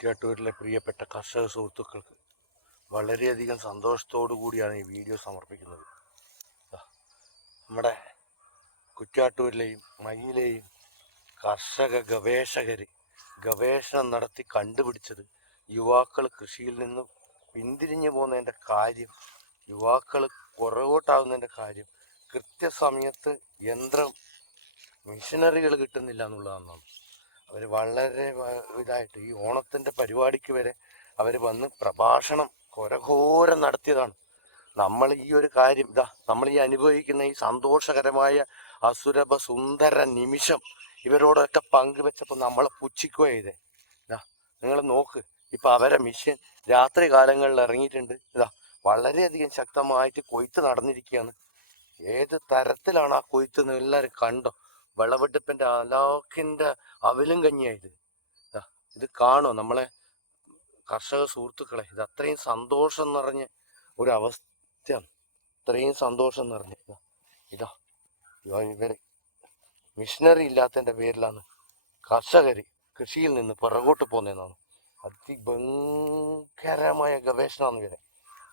കുറ്റ്യാട്ടൂരിലെ പ്രിയപ്പെട്ട കർഷക സുഹൃത്തുക്കൾക്ക് വളരെയധികം സന്തോഷത്തോടു കൂടിയാണ് ഈ വീഡിയോ സമർപ്പിക്കുന്നത്. നമ്മുടെ കുറ്റ്യാട്ടൂരിലെയും മയിലെയും കർഷക ഗവേഷണം നടത്തി കണ്ടുപിടിച്ചത് യുവാക്കൾ കൃഷിയിൽ നിന്നും പിന്തിരിഞ്ഞു പോകുന്നതിൻ്റെ കാര്യം, യുവാക്കൾ പുറകോട്ടാവുന്നതിൻ്റെ കാര്യം കൃത്യസമയത്ത് മെഷീനറികൾ കിട്ടുന്നില്ല എന്നുള്ളതാണ്. അവർ വളരെ ഇതായിട്ട് ഈ ഓണത്തിൻ്റെ പരിപാടിക്ക് വരെ അവർ വന്ന് പ്രഭാഷണം ഘോരം നടത്തിയതാണ്. നമ്മൾ ഈ ഒരു കാര്യം നമ്മൾ ഈ അനുഭവിക്കുന്ന ഈ സന്തോഷകരമായ അസുരഭ സുന്ദര നിമിഷം ഇവരോടൊക്കെ പങ്കുവെച്ചപ്പോൾ നമ്മളെ പുച്ഛിക്കുക ചെയ്തേ. നിങ്ങൾ നോക്ക്, ഇപ്പം അവരെ മിഷൻ രാത്രി കാലങ്ങളിൽ ഇറങ്ങിയിട്ടുണ്ട്. വളരെയധികം ശക്തമായിട്ട് കൊയ്ത്ത് നടന്നിരിക്കുകയാണ്. ഏത് തരത്തിലാണ് ആ കൊയ്ത്ത് എന്ന് എല്ലാവരും കണ്ടോ? വിളവെടുപ്പിൻ്റെ അലാഖിൻ്റെ അവലും കഞ്ഞിയായത്. ഇത് കാണോ നമ്മളെ കർഷക സുഹൃത്തുക്കളെ? ഇത് അത്രയും സന്തോഷം നിറഞ്ഞ ഒരവസ്ഥയാണ്. ഇത്രയും സന്തോഷം നിറഞ്ഞ ഇവർ മിഷനറി ഇല്ലാത്തതിൻ്റെ പേരിലാണ് കർഷകർ കൃഷിയിൽ നിന്ന് പുറകോട്ട് പോകുന്നതെന്നാണ്. അതിഭയങ്കരമായ ഗവേഷണമാണ് ഇവരെ.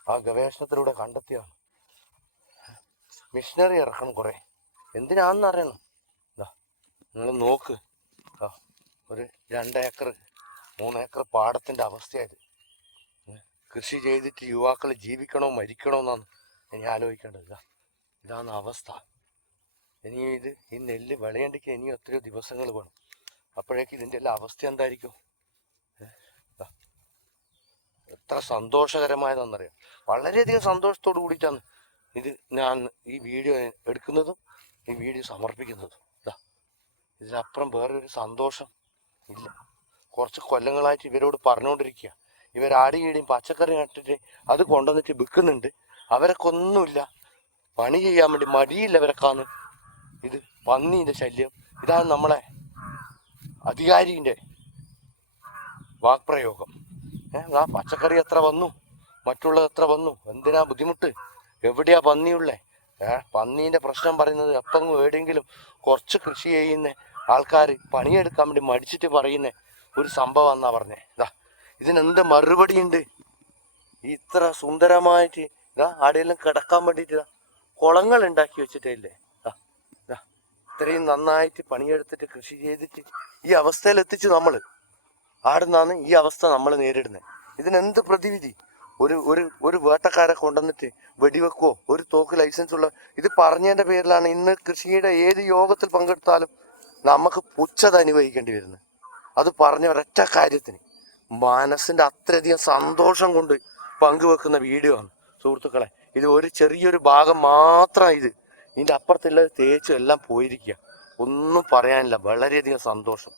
ആ ഗവേഷണത്തിലൂടെ കണ്ടെത്തിയാണ് മിഷനറി ഇറക്കണം കുറേ. എന്തിനാണെന്ന് അറിയണം. നിങ്ങൾ നോക്ക്, ഒരു 2 ഏക്കർ 3 ഏക്കർ പാടത്തിൻ്റെ അവസ്ഥയായത്. കൃഷി ചെയ്തിട്ട് യുവാക്കൾ ജീവിക്കണോ മരിക്കണോ എന്നാണ് ഇനി ആലോചിക്കേണ്ടത്. ഇതാണ് അവസ്ഥ. ഈ നെല്ല് വിളയേണ്ടിക്ക് ഇനിയും എത്രയോ ദിവസങ്ങൾ വേണം. അപ്പോഴേക്ക് ഇതിൻ്റെ എല്ലാം അവസ്ഥ എന്തായിരിക്കും? എത്ര സന്തോഷകരമായതാണെന്നറിയാം. വളരെയധികം സന്തോഷത്തോടു കൂടിയിട്ടാണ് ഞാൻ ഈ വീഡിയോ എടുക്കുന്നതും ഈ വീഡിയോ സമർപ്പിക്കുന്നതും. ഇതിനപ്പുറം വേറൊരു സന്തോഷം ഇല്ല. കുറച്ച് കൊല്ലങ്ങളായിട്ട് ഇവരോട് പറഞ്ഞുകൊണ്ടിരിക്കുക, ഇവരാടിയും പച്ചക്കറി നട്ടിട്ട് അത് കൊണ്ടുവന്നിട്ട് വിൽക്കുന്നുണ്ട്. അവരൊക്കെ ഒന്നുമില്ല, പണി ചെയ്യാൻ വേണ്ടി മടിയില്ല അവരൊക്കാന്ന്. ഇത് പന്നീൻ്റെ ശല്യം. ഇതാണ് നമ്മളെ അധികാരിൻ്റെ വാക്പ്രയോഗം. ആ പച്ചക്കറി എത്ര വന്നു, മറ്റുള്ളത് എത്ര വന്നു, എന്തിനാ ബുദ്ധിമുട്ട്, എവിടെയാ പന്നിയുള്ളേ? പന്നീൻ്റെ പ്രശ്നം പറയുന്നത് അപ്പം എവിടെയെങ്കിലും കുറച്ച് കൃഷി ചെയ്യുന്ന ആൾക്കാർ പണിയെടുക്കാൻ വേണ്ടി മടിച്ചിട്ട് പറയുന്ന ഒരു സംഭവം എന്നാ പറഞ്ഞേ. ഇതിനെന്ത് മറുപടിയുണ്ട്? ഇത്ര സുന്ദരമായിട്ട് ആടെയെല്ലാം കിടക്കാൻ വേണ്ടിയിട്ട് കുളങ്ങൾ ഉണ്ടാക്കി വെച്ചിട്ടില്ലേ? ഇത്രയും നന്നായിട്ട് പണിയെടുത്തിട്ട് കൃഷി ചെയ്തിട്ട് ഈ അവസ്ഥയിൽ എത്തിച്ച് നമ്മൾ ആടുന്നാണ് ഈ അവസ്ഥ നമ്മൾ നേരിടുന്നത്. ഇതിനെന്ത് പ്രതിവിധി? ഒരു വേട്ടക്കാരെ കൊണ്ടുവന്നിട്ട് വെടിവെക്കുവോ? ഒരു തോക്ക് ലൈസൻസ് ഉള്ള ഇത് പറഞ്ഞതിൻ്റെ പേരിലാണ് ഇന്ന് കൃഷിയുടെ ഏത് യോഗത്തിൽ പങ്കെടുത്താലും നമുക്ക് പുച്ഛത അനുഭവിക്കേണ്ടി വരുന്നത്. അത് പറഞ്ഞ ഒരൊറ്റ കാര്യത്തിന് മനസ്സിൻ്റെ അത്രയധികം സന്തോഷം കൊണ്ട് പങ്കുവെക്കുന്ന വീഡിയോ ആണ് സുഹൃത്തുക്കളെ. ഇത് ഒരു ചെറിയൊരു ഭാഗം മാത്രം. ഇതിൻ്റെ അപ്പുറത്തുള്ളത് തേച്ചും എല്ലാം പോയിരിക്കുക. ഒന്നും പറയാനില്ല. വളരെയധികം സന്തോഷം.